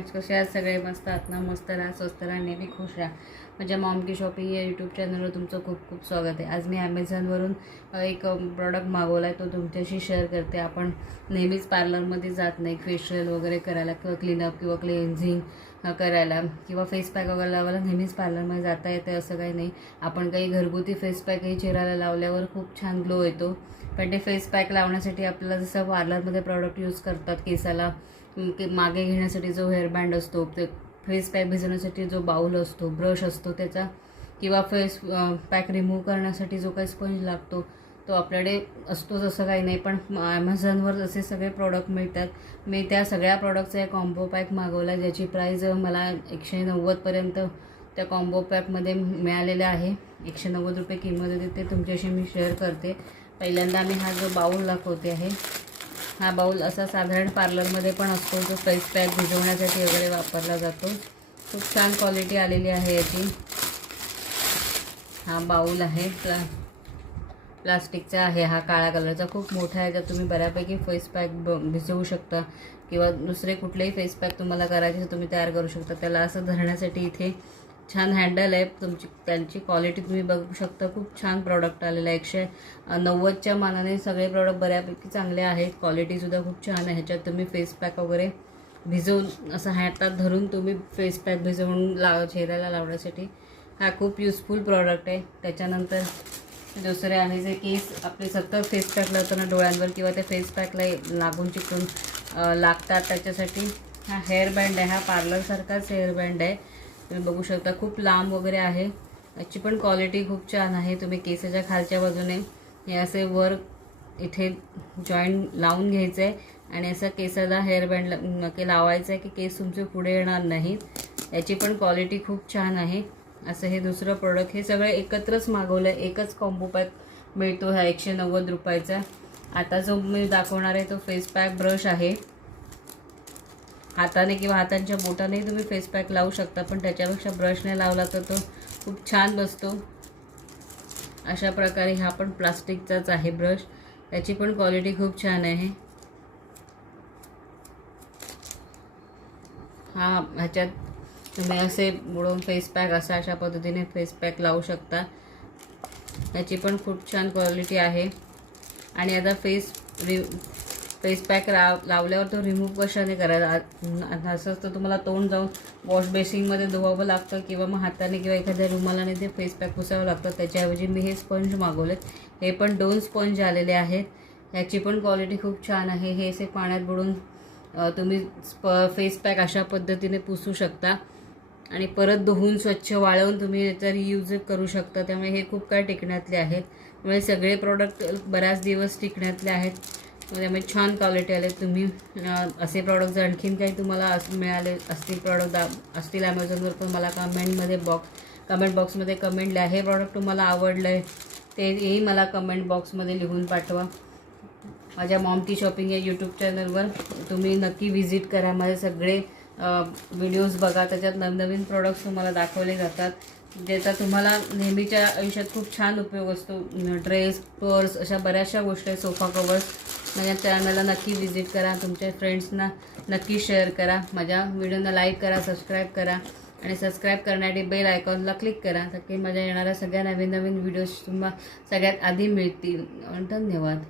Friends, कसे आहात सगळे? मस्त आहात ना? मस्त राहा, स्वस्त राहा, नेहमी खुश राहा. माझ्या मॉम की शॉपिंग या यूट्यूब चॅनलवर तुमचं खूप खूप स्वागत आहे. आज मी ॲमेझॉनवरून एक प्रॉडक्ट मागवला आहे, तो तुमच्याशी शेअर करते. आपण नेहमीच पार्लरमध्ये जात नाही फेशियल वगैरे करायला किंवा क्लीनअप किंवा क्लेन्झिंग करायला किंवा फेस पॅक वगैरे लावायला नेहमीच पार्लरमध्ये जाता येते असं काही नाही. आपण काही घरगुती फेस पॅकही चेहऱ्याला लावल्यावर खूप छान ग्लो येतो. पण ते फेस पॅक लावण्यासाठी आपल्याला जसं पार्लरमध्ये प्रॉडक्ट यूज करतात केसाला मागे घेण्यासाठी जो हेअरबँड असतो, ते फेस पॅक भिजवण्यासाठी जो बाऊल असतो, ब्रश असतो त्याचा, किंवा फेस पॅक रिमूव्ह करण्यासाठी जो काही स्पंज लागतो तो आपल्याकडे असतोच असं काही नाही. पण ॲमेझॉनवर जसे सगळे प्रॉडक्ट मिळतात, मी त्या सगळ्या प्रॉडक्टचा एक कॉम्बो पॅक मागवला, ज्याची प्राईज मला 190पर्यंत त्या कॉम्बो पॅकमध्ये मिळालेलं आहे. 190 रुपये किंमत आहे. ते तुमच्याशी मी शेअर करते. पहिल्यांदा मी हा जो बाऊल दाखवते आहे, हा बाऊल असा साधारण पार्लरमध्ये पण असतो, जो फेस पॅक भिजवण्यासाठी वगैरे वापरला जातो. खूप छान क्वालिटी आलेली आहे याची. हा बाऊल आहे, प्लास्टिकचा आहे. हा काळ्या कलरचा खूप मोठा आहे, ज्यात तुम्ही बऱ्यापैकी फेस पॅक भिजवू शकता किंवा दुसरे कुठलेही फेस पॅक तुम्हाला करायचे तुम्ही तयार करू शकता. त्याला असं धरण्यासाठी इथे छान हँडल आहे. त्यांची क्वालिटी तुम्ही बघू शकता. खूप छान प्रॉडक्ट आलेलं आहे. 190च्या मानाने सगळे प्रॉडक्ट बऱ्यापैकी चांगले आहेत. क्वालिटीसुद्धा खूप छान आहे. ह्याच्यात तुम्ही फेस पॅक वगैरे भिजवून असं हातात धरून तुम्ही फेस पॅक भिजवून चेहऱ्याला लावण्यासाठी हा खूप युजफुल प्रॉडक्ट आहे. त्याच्यानंतर दुसरे आहे जे केस आपले सतत फेस पॅक लावताना डोळ्यांवर किंवा त्या फेस पॅकला लागून चिकटून लागतात, त्याच्यासाठी हा हेअरबँड आहे. हा पार्लरसारखाच हेअरबँड आहे. तुम्ही बघू शकता, खूप लांब वगैरे आहे. याची पण क्वालिटी खूप छान आहे. तुम्ही केसाच्या खालच्या बाजूने हे असे वर इथे जॉईंट लावून घ्यायचं आहे आणि असं केसाला हेअरबँड लावायचं आहे की केस तुमचे पुढे येणार नाहीत. याची पण क्वालिटी खूप छान आहे. असं हे दुसरं प्रोडक्ट, हे सगळं एकत्रच मागवलं आहे. एकच कॉम्बो पॅक मिळतो हा 190 रुपयाचा. आता जो मी दाखवणार आहे तो फेस पॅक ब्रश आहे. हाताने किंवा हातांच्या बोटानेही तुम्ही फेस पॅक लावू शकता, पण त्याच्यापेक्षा ब्रशने लावला तर तो खूप छान बसतो. अशा प्रकारे हा पण प्लास्टिकचाच आहे ब्रश. त्याची पण क्वालिटी खूप छान आहे. ह्याच्यात तुम्ही असे बुडवून फेस पॅक अशा पद्धतीने फेस पॅक लावू शकता. याची पण खूप छान क्वालिटी आहे. आणि आता फेस पॅक लावल्यावर तो रिमूव्ह कशाने करायचा असं तर तुम्हाला तोंड जाऊन वॉश बेसिनमध्ये धुवावं लागतं किंवा मग हाताने किंवा एखाद्या रुमालाने ते फेस पॅक पुसावं लागतं. त्याच्याऐवजी मी हे स्पंज मागवलेत. हे पण 2 स्पंज आलेले आहेत. ह्याची पण क्वालिटी खूप छान आहे. हे असे पाण्यात बुडून तुम्ही फेस पॅक अशा पद्धतीने पुसू शकता आणि परत धुवून स्वच्छ वाळवून तुम्ही याचा रियूज करू शकता. त्यामुळे हे खूप काय टिकण्यातले आहेत. त्यामुळे सगळे प्रॉडक्ट बऱ्याच दिवस टिकण्यातले आहेत. त्यामुळे छान क्वालिटी आले. तुम्ही असे प्रॉडक्ट जर आणखीन काही तुम्हाला मिळाले असतील प्रॉडक्ट असतील ॲमेझॉनवर, पण मला कमेंट बॉक्समध्ये कमेंट लिहा. हे प्रॉडक्ट तुम्हाला आवडलं आहे तेही मला कमेंट बॉक्समध्ये लिहून पाठवा. माझ्या मॉम की शॉपिंग या यूट्यूब चॅनलवर तुम्ही नक्की व्हिजिट करा. माझे सगळे व्हिडिओज बघा. त्याच्यात नवनवीन प्रॉडक्ट्स तुम्हाला दाखवले जातात, ज्याचा तुम्हाला नेहमीच्या आयुष्यात खूप छान उपयोग असतो. ड्रेस, पर्स, अशा बऱ्याचशा गोष्टी, सोफा कवर्स. माझ्या चॅनलला नक्की व्हिजिट करा. तुमच्या फ्रेंड्सना नक्की शेअर करा. माझ्या व्हिडिओना लाईक करा, सबस्क्राईब करा आणि सबस्क्राईब करण्यासाठी बेल आयकॉनला क्लिक करा, तर की माझ्या येणाऱ्या सगळ्या नवीन व्हिडिओज तुम्हाला सगळ्यात आधी मिळतील. धन्यवाद.